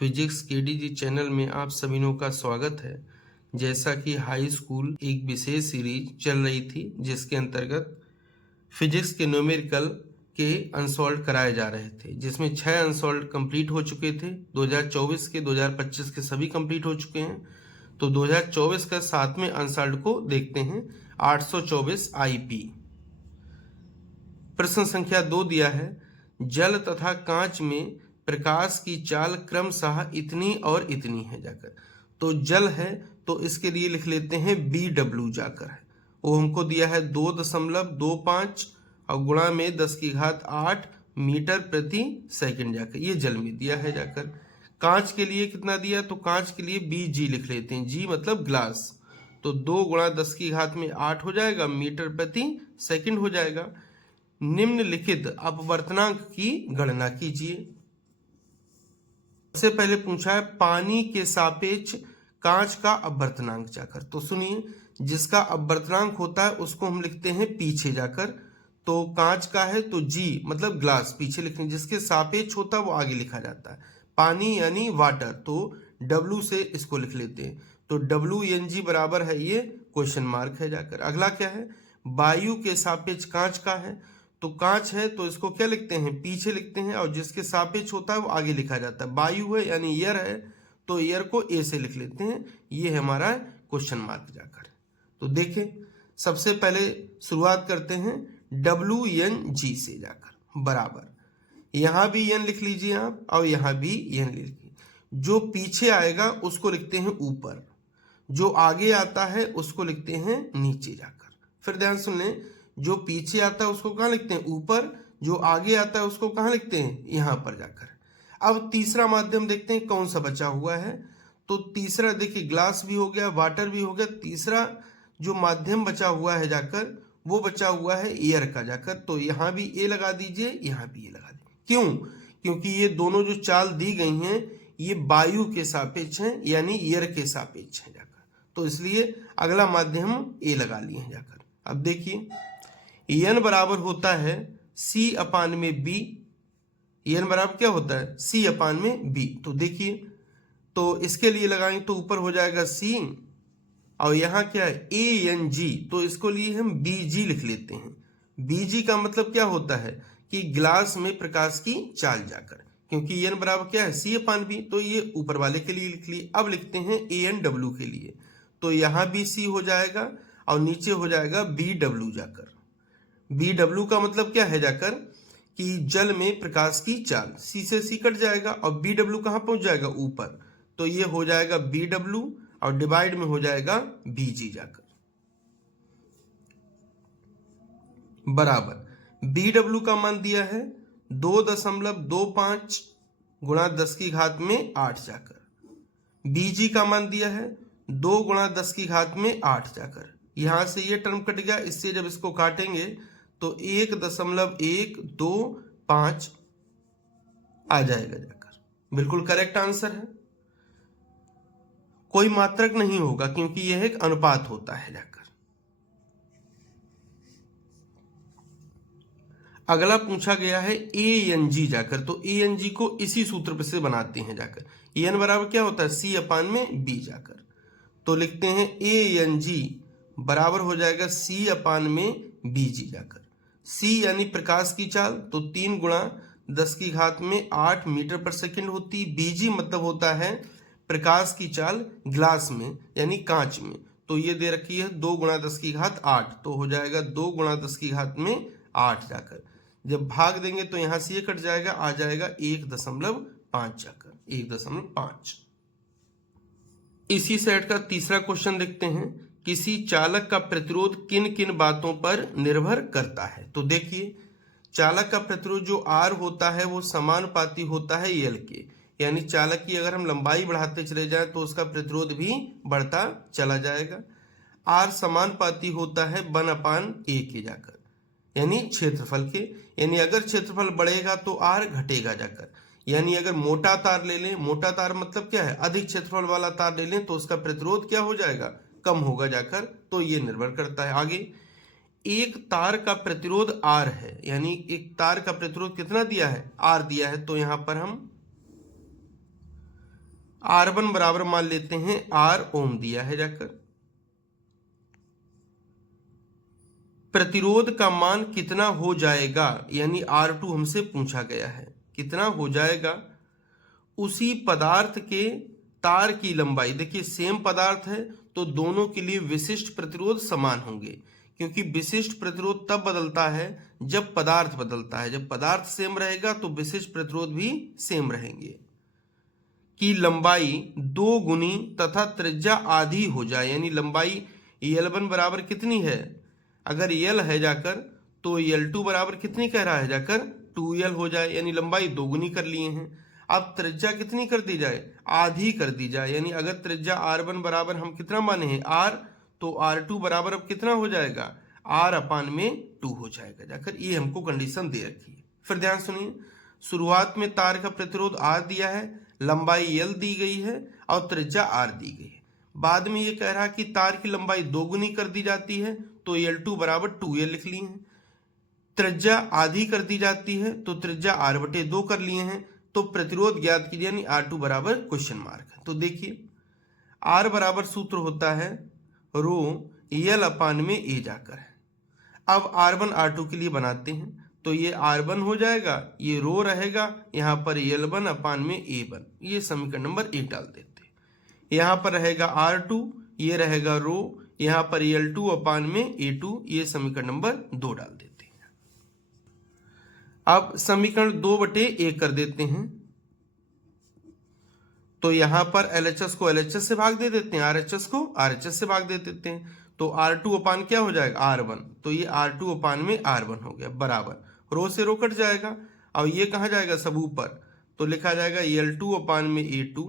Physics केडीजी channel में आप सभी लोगों का स्वागत है। जैसा कि हाई स्कूल एक विशेष सीरीज चल रही थी जिसके अंतर्गत फिजिक्स के न्यूमेरिकल के अनसॉल्व कराए जा रहे थे, जिसमें 6 अनसॉल्व कंप्लीट हो चुके थे। 2024 के 2025 के सभी कंप्लीट हो चुके हैं। तो 2024 का 7वें अनसॉल्व को देखते हैं। 824 आईपी। प्रश्न संख्या 2 दिया है, जल तथा कांच में प्रकाश की चाल क्रमशः इतनी और इतनी है जाकर। तो जल है तो इसके लिए लिख लेते हैं BW जाकर है। वो हमको दिया है 2.25 और गुणा में 10⁸ मीटर प्रति सेकंड जाकर, ये जल में दिया है जाकर। कांच के लिए कितना दिया, तो कांच के लिए BG लिख लेते हैं। जी मतलब ग्लास, तो 2 गुणा 10⁸ हो जाएगा, मीटर प्रति सेकंड हो जाएगा। निम्नलिखित अपवर्तनांक की गणना कीजिए। सबसे पहले पूछा है पानी के सापेक्ष कांच का अपवर्तनांक जाकर। तो सुनिए, जिसका अपवर्तनांक होता है उसको हम लिखते हैं पीछे जाकर। तो कांच का है तो G मतलब ग्लास पीछे लिखते हैं, जिसके सापेक्ष होता है वो आगे लिखा जाता है। पानी यानी वाटर, तो W से इसको लिख लेते हैं। तो WNG बराबर है, ये क्वेश्चन मार्क है जाकर। अगला क्या है, वायु के सापेक्ष कांच का है। तो कांच है तो इसको क्या लिखते हैं, पीछे लिखते हैं, और जिसके सापेक्ष होता है वो आगे लिखा जाता है। वायु है यानी एयर है तो एयर को A से लिख लेते हैं। ये है हमारा क्वेश्चन मार्क जाकर। तो देखें, सबसे पहले शुरुआत करते हैं WNG से जाकर बराबर, यहां भी N लिख लीजिए आप और यहां भी N लिख लीजिए। जो पीछे आएगा उसको लिखते हैं ऊपर, जो आगे आता है उसको लिखते हैं नीचे जाकर। फिर ध्यान सुन लें, जो पीछे आता है उसको कहाँ लिखते हैं, ऊपर। जो आगे आता है उसको कहाँ लिखते हैं, यहां पर जाकर। अब तीसरा माध्यम देखते हैं कौन सा बचा हुआ है। तो तीसरा देखिए, ग्लास भी हो गया, वाटर भी हो गया। तीसरा जो माध्यम बचा हुआ है जाकर, वो बचा हुआ है एयर का जाकर। तो यहां भी A लगा दीजिए, यहां भी A लगा दीजिए। क्यों, क्योंकि ये दोनों जो चाल दी गई हैं ये वायु के सापेक्ष हैं, यानी एयर के सापेक्ष है जाकर। तो इसलिए अगला माध्यम हम A लगा लिए हैं जाकर। अब देखिए, N बराबर होता है C/B। N बराबर क्या होता है, C/B। तो देखिए, तो इसके लिए लगाएंगे तो ऊपर हो जाएगा C, और यहाँ क्या है ANG, तो इसको लिए हम BG लिख लेते हैं। BG का मतलब क्या होता है कि ग्लास में प्रकाश की चाल जाकर, क्योंकि N बराबर क्या है C/B, तो ये ऊपर वाले के लिए लिख लिए। अब लिखते हैं ANW के लिए, तो यहाँ भी C हो जाएगा और नीचे हो जाएगा BW जाकर। BW का मतलब क्या है जाकर कि जल में प्रकाश की चाल, C से C कट जाएगा और BW कहाँ पहुंच जाएगा, ऊपर। तो ये हो जाएगा BW और डिवाइड में हो जाएगा BG जाकर बराबर। BW का मान दिया है 2.25 गुणा 10⁸ जाकर। BG का मान दिया है 2 गुणा 10⁸ जाकर। यहां से ये टर्म कट गया, इससे जब इसको काटेंगे तो 1.125 आ जाएगा जाकर। बिल्कुल करेक्ट आंसर है, कोई मात्रक नहीं होगा क्योंकि यह एक अनुपात होता है जाकर। अगला पूछा गया है ANG जाकर। तो ANG को इसी सूत्र से बनाते हैं जाकर। N बराबर क्या होता है C/B जाकर। तो लिखते हैं ANG बराबर हो जाएगा C/BG जाकर। C यानी प्रकाश की चाल, तो 3 गुणा 10⁸ मीटर पर सेकंड होती। BG मतलब होता है प्रकाश की चाल ग्लास में यानी कांच में, तो ये दे रखी है 2 गुणा 10⁸, तो हो जाएगा 2 गुणा 10⁸ जाकर। जब भाग देंगे तो यहां से ये कट जाएगा, आ जाएगा 1.5 जाकर, 1.5। इसी सेट का तीसरा क्वेश्चन देखते हैं, किसी चालक का प्रतिरोध किन किन बातों पर निर्भर करता है। तो देखिए, चालक का प्रतिरोध जो R होता है वो समानुपाती होता है L के, यानी चालक की अगर हम लंबाई बढ़ाते चले जाएं तो उसका प्रतिरोध भी बढ़ता चला जाएगा। R समानुपाती होता है 1/A के जाकर, यानी क्षेत्रफल के। यानी अगर क्षेत्रफल बढ़ेगा तो R घटेगा जाकर। यानी अगर मोटा तार ले लें, मोटा तार मतलब क्या है, अधिक क्षेत्रफल वाला तार ले लें तो उसका प्रतिरोध क्या हो जाएगा, कम होगा जाकर। तो ये निर्भर करता है। आगे, एक तार का प्रतिरोध R है, यानी एक तार का प्रतिरोध कितना दिया है, R दिया है। तो यहां पर हम R1 बराबर मान लेते हैं R ओम दिया है जाकर। प्रतिरोध का मान कितना हो जाएगा, यानी R2 हमसे पूछा गया है, कितना हो जाएगा उसी पदार्थ के तार की लंबाई। देखिए सेम पदार्थ है तो दोनों के लिए विशिष्ट प्रतिरोध समान होंगे, क्योंकि विशिष्ट प्रतिरोध तब बदलता है जब पदार्थ बदलता है। जब पदार्थ सेम रहेगा तो विशिष्ट प्रतिरोध भी सेम रहेंगे। की लंबाई 2 गुनी तथा त्रिज्या आधी हो जाए, यानी लंबाई L1 बराबर कितनी है, अगर L है जाकर तो L2 बराबर कितनी कह रहा है जाकर 2L हो जाए, यानी लंबाई 2 गुनी कर लिए हैं। अब त्रिज्या कितनी कर दी जाए, आधी कर दी जाए, यानी अगर त्रिज्या R1 बराबर हम कितना माने हैं R, तो R2 बराबर अब कितना हो जाएगा R अपान में 2 हो जाएगा जाकर। ये हमको कंडीशन दे रखी है। फिर ध्यान सुनिए, शुरुआत में तार का प्रतिरोध R दिया है, लंबाई L दी गई है और त्रिज्या R दी गई है। बाद में ये कह रहा कि तार की लंबाई 2 गुनी कर दी जाती है तो L2 बराबर 2L लिख लिए हैं। त्रिज्या आधी कर दी जाती है तो त्रिज्या R/2 कर लिए हैं। तो प्रतिरोध ज्ञात कीजिए, यानी R2 बराबर क्वेश्चन मार्क है। तो देखिए R बराबर सूत्र होता है रो L अपान में A जाकर है। अब R1 R2 के लिए बनाते हैं तो ये R1 हो जाएगा, ये रो रहेगा, यहाँ पर L1 अपान में A1, ये समीकरण नंबर 1 डाल देते हैं। यहाँ पर रहेगा R2, ये रहेगा रो, यहाँ पर L2 अपान में A2, ये समीकरण नंबर 2 डाल देते हैं। अब समीकरण 2/1 कर देते हैं तो यहां पर LHS को LHS से भाग दे देते हैं, RHS को RHS से भाग दे देते हैं, तो R2 अपान क्या हो जाएगा R1, तो ये R2 अपान में R1 हो गया बराबर, रो से रो कट जाएगा और ये कहाँ जाएगा सब ऊपर, तो लिखा जाएगा L2 अपान में A2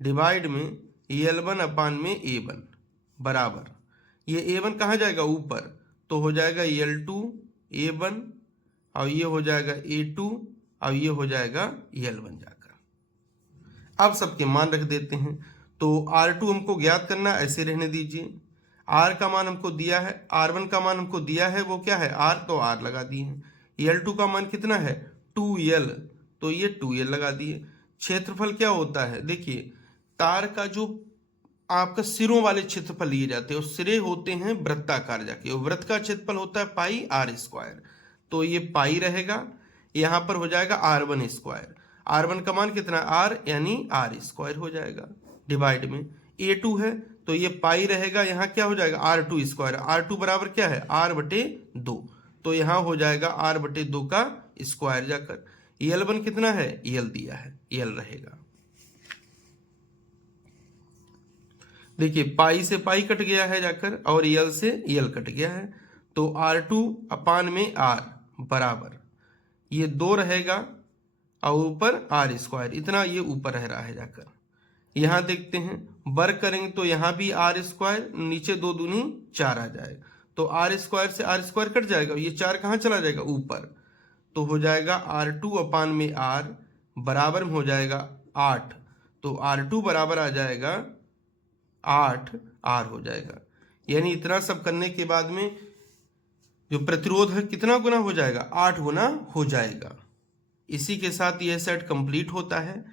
डिवाइड में L1 अपान में A1 बराबर, ये A1 कहाँ जाएगा ऊपर, तो हो जाएगा L2 A1 और ये हो जाएगा A2 और ये हो जाएगा L1 जाकर। अब सबके मान रख देते हैं तो R2 हमको ज्ञात करना, ऐसे रहने दीजिए। R का मान हमको दिया है, R1 का मान हमको दिया है, वो क्या है R, तो R लगा दिए हैं। L2 का मान कितना है 2L, तो ये 2L लगा दिए। क्षेत्रफल क्या होता है, देखिए तार का जो आपका सिरों वाले क्षेत्रफल लिए जाते हैं, सिरे होते हैं वृत्ताकार जाके, वृत्त का क्षेत्रफल होता है पाई R², तो ये पाई रहेगा, यहाँ पर हो जाएगा R1²। R1 का मान कितना R, यानी R² हो जाएगा डिवाइड में A2 है तो ये पाई रहेगा, यहाँ क्या हो जाएगा R2²। R2 बराबर क्या है R/2, तो यहाँ हो जाएगा R/2 का स्क्वायर जाकर। L1 कितना है L दिया है, L रहेगा। देखिए पाई से पाई कट गया है जाकर और L से L कट गया है, तो R2 अपान में R बराबर ये 2 रहेगा और ऊपर R², इतना ये ऊपर रह रहा है जाकर। यहाँ देखते हैं वर्ग करेंगे तो यहाँ भी R², नीचे 2 दूनी 4 आ जाएगा, तो R² से R² कट जाएगा, ये 4 कहाँ चला जाएगा ऊपर, तो हो जाएगा R2 अपान में R बराबर में हो जाएगा 8, तो R2 बराबर आ जाएगा 8 R हो जाएगा। यानी इतना सब करने के बाद में जो प्रतिरोध है कितना गुना हो जाएगा 8 गुना हो जाएगा। इसी के साथ यह सेट कंप्लीट होता है।